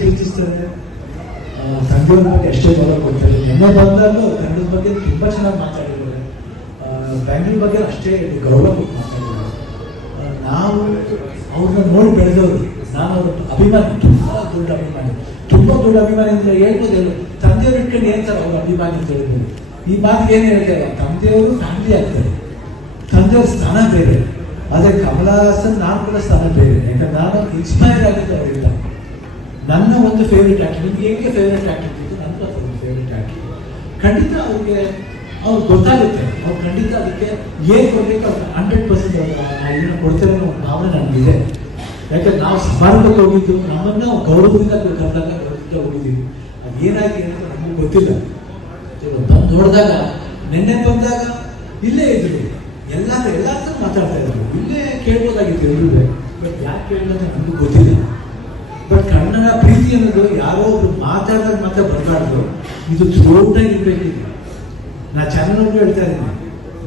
ಪ್ರೀತಿಸ್ತಾರೆ, ತಂದೆಯವ್ರ ಬಗ್ಗೆ ಅಷ್ಟೇ ಗೌರವ ಕೊಡ್ತಾರೆ. ಎಮ್ಮೆ ಬಂದಾಗಲೂ ಕನ್ನಡದ ಬಗ್ಗೆ ತುಂಬ ಚೆನ್ನಾಗಿ ಮಾತಾಡಿದ್ದಾರೆ, ಬ್ಯಾಂಗ್ಳೂರ್ ಬಗ್ಗೆ ಅಷ್ಟೇ ಗೌರವ ಕೊಟ್ಟು ಮಾತಾಡಿದ್ದಾರೆ. ನಾವು ಅವ್ರನ್ನ ನೋಡಿ ಬೆಳೆದವರು, ನಾನು ಅವ್ರ ಅಭಿಮಾನಿ, ತುಂಬ ದೊಡ್ಡ ಅಭಿಮಾನಿ ಅಂದರೆ ಹೇಳ್ಬೋದಲ್ಲ. ತಂದೆಯವ್ರು ಇಟ್ಕೊಂಡು ಹೇಳ್ತಾರೆ ಅವ್ರ ಅಭಿಮಾನಿ ಅಂತ ಹೇಳ್ಬೋದು. ಈ ಮಾತಿಗೆ ಏನು ಹೇಳ್ತಾರೆ, ತಂದೆಯವರು ಫ್ಯಾಮಿಲಿ ಆಗ್ತಾರೆ, ತಂದೆಯವ್ರ ಸ್ಥಾನ ಬೇರೆ. ಆದರೆ ಕಮಲ ಹಾಸನ್ ನಾನು ಕೂಡ ಸ್ಥಾನ ಬೇರೆ. ಯಾಕಂದ್ರೆ ನಾನು ಇನ್ಸ್ಪೈರ್ ಆಗಿದ್ದು ಅವರಿಂದ. ನನ್ನ ಒಂದು ಫೇವ್ರೆಟ್ ಆ್ಯಕ್ಟರ್, ನಿಮ್ಗೆ ಹೇಗೆ ಫೇವ್ರೆಟ್ ಆ್ಯಕ್ಟರ್ ಇತ್ತು, ನನ್ನ ಒಂದು ಫೇವ್ರೆಟ್ ಆ್ಯಕ್ಟರ್. ಖಂಡಿತ ಅವ್ರಿಗೆ ಗೊತ್ತಾಗುತ್ತೆ, ಅವ್ರು ಖಂಡಿತ ಅದಕ್ಕೆ ಏನು ಕೊಡಬೇಕು ಅವ್ರು 100% ಏನೋ ಕೊಡ್ತೇವೆ ಅನ್ನೋ ಭಾವನೆ ನನಗಿದೆ. ಯಾಕಂದ್ರೆ ನಾವು ಸಮಾರಂಭಕ್ಕೆ ಹೋಗಿದ್ದು, ನಮ್ಮನ್ನು ಗೌರವದಿಂದ ಕರೆದಾಗ ಹೋಗಿದ್ದೀವಿ. ಅದು ಏನಾಗಿದೆ ಅಂತ ನಮಗೆ ಗೊತ್ತಿಲ್ಲ. ಬಂದು ನೋಡಿದಾಗ, ನಿನ್ನೆ ಬಂದಾಗ ಇಲ್ಲೇ ಇದ್ರು, ಎಲ್ಲಾದ್ರೂ ಮಾತಾಡ್ತಾ ಇದ್ರು, ಇಲ್ಲೇ ಕೇಳ್ಬೋದಾಗಿತ್ತು ಎಲ್ಲರೂ. ಬಟ್ ಯಾಕೆ ಕೇಳಿದ್ರೆ ನಮಗೂ ಗೊತ್ತಿಲ್ಲ. ಬಟ್ ಕನ್ನಡ ಪ್ರೀತಿ ಅನ್ನೋದು ಯಾರೋ ಒಬ್ರು ಮಾತಾಡಿದಾಗ ಮಾತ್ರ ಬರಬಾರ್ದು, ಇದು ಥ್ರೋಟಾಗಿ ಇರಬೇಕಿದೆ. ನಾ ಚಾನಲ್ ಹೇಳ್ತಾ ಇದ್ದೀನಿ,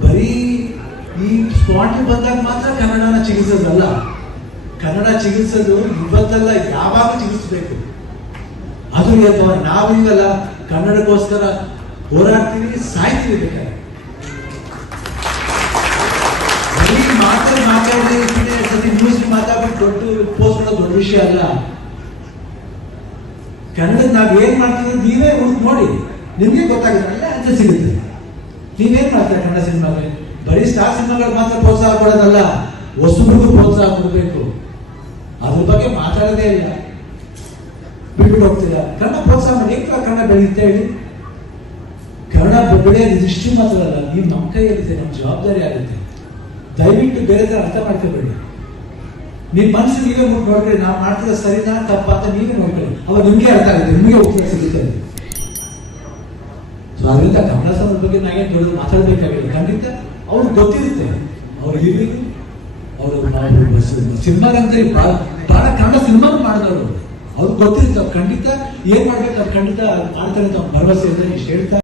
ಬರೀ ಈ ಸ್ಪಾಟ್ ಬಂದಾಗ ಮಾತ್ರ ಕನ್ನಡನ ಚಿಕಿತ್ಸೋದಲ್ಲ. ಕನ್ನಡ ಚಿಕಿತ್ಸೋದು ಇವತ್ತಲ್ಲ, ಯಾವಾಗ ಚಿಕಿತ್ಸಬೇಕು. ಅದು ನಾವೀಗಲ್ಲ ಕನ್ನಡಕ್ಕೋಸ್ಕರ ಹೋರಾಡ್ತೀವಿ, ಸಾಯ್ತೀವಿ. ಬೇಕಾದ್ರೆ ಬರೀ ಮಾತಾಡಿ ಸತಿ ನ್ಯೂಸ್ ಮಾತಾಡ್ಬಿಟ್ಟು ದೊಡ್ಡ ಪೋಸ್ಟ್ ಮಾಡೋದು ದೊಡ್ಡ ವಿಷಯ ಅಲ್ಲ. ಕನ್ನಡ ನಾವೇನ್ ಮಾಡ್ತೀವಿ ನೀವೇ ಹುಡುಕ್ ನೋಡಿ, ನಿಮ್ಗೆ ಗೊತ್ತಾಗುತ್ತೆ, ಅಲ್ಲೇ ಆನ್ಸರ್ ಸಿಗುತ್ತೆ. ನೀವೇನ್ ಮಾಡ್ತೀರ ಕನ್ನಡ ಸಿನಿಮಾಗೆ? ಬರೀ ಸ್ಟಾರ್ ಸಿನಿಮಾಗಳಿಗೆ ಮಾತ್ರ ಪ್ರೋತ್ಸಾಹ ಕೊಡೋದಲ್ಲ, ಹೊಸಬ್ರಿಗೂ ಪ್ರೋತ್ಸಾಹ ಕೊಡಬೇಕು. ಅದ್ರ ಬಗ್ಗೆ ಮಾತಾಡೋದೇ ಇಲ್ಲ, ಬಿಟ್ಬಿಟ್ಟು ಹೋಗ್ತೀರಾ. ಕನ್ನಡ ಪ್ರೋತ್ಸಾಹ ಮಾಡಿ, ಏಕೆ ಕನ್ನಡ ಬೆಳೆಯುತ್ತೆ ಹೇಳಿ? ಕನ್ನಡ ಬೆಳೆಯೋದು ಇಷ್ಟು ಮಾತ್ರ ಅಲ್ಲ, ನೀವು ನಮ್ಮ ಕೈಯಲ್ಲಿದೆ, ನಮ್ಮ ಜವಾಬ್ದಾರಿ ಆಗುತ್ತೆ. ದಯವಿಟ್ಟು ಬೇರೆ ತರ ಅರ್ಥ ಮಾಡ್ಕೋಬೇಡಿ. ನಿಮ್ಮ ಮನಸ್ಸು ನೀವೇ ನೋಡ್ಕೊಳ್ಳಿ, ನಾವು ಮಾಡ್ತಿರೋ ಸರಿನಾ ತಪ್ಪ ಅಂತ ನೀವೇ ನೋಡ್ಕೊಳ್ಳಿ. ಅವಾಗ ನಿಮ್ಗೆ ಅರ್ಥ ಆಗುತ್ತೆ, ನಿಮಗೆ ಉತ್ತರ ಸಿಗುತ್ತೆ. ಸೊ ಅದರಿಂದ ಕನ್ನಡ ಸಮಾಜದ ಬಗ್ಗೆ ನಾವೇನು ದೊಡ್ಡ ಮಾತಾಡಬೇಕಾಗಿಲ್ಲ. ಖಂಡಿತ ಅವ್ರಿಗೆ ಗೊತ್ತಿರುತ್ತೆ, ಅವ್ರು ಇಲ್ಲಿ ಅವರು ಸಿನಿಮಾಗಂತ ಬಹಳ ಕನ್ನಡ ಸಿನಿಮಾ ಮಾಡಿದವರು, ಅವ್ರಿಗೆ ಗೊತ್ತಿರುತ್ತೆ. ಅವ್ರು ಖಂಡಿತ ಏನ್ ಮಾಡ್ಬೇಕು, ಅವ್ರು ಖಂಡಿತ ಮಾಡ್ತಾರೆ ಅಂತ ಭರವಸೆ ಇದೆ. ಇಷ್ಟು ಹೇಳ್ತಾ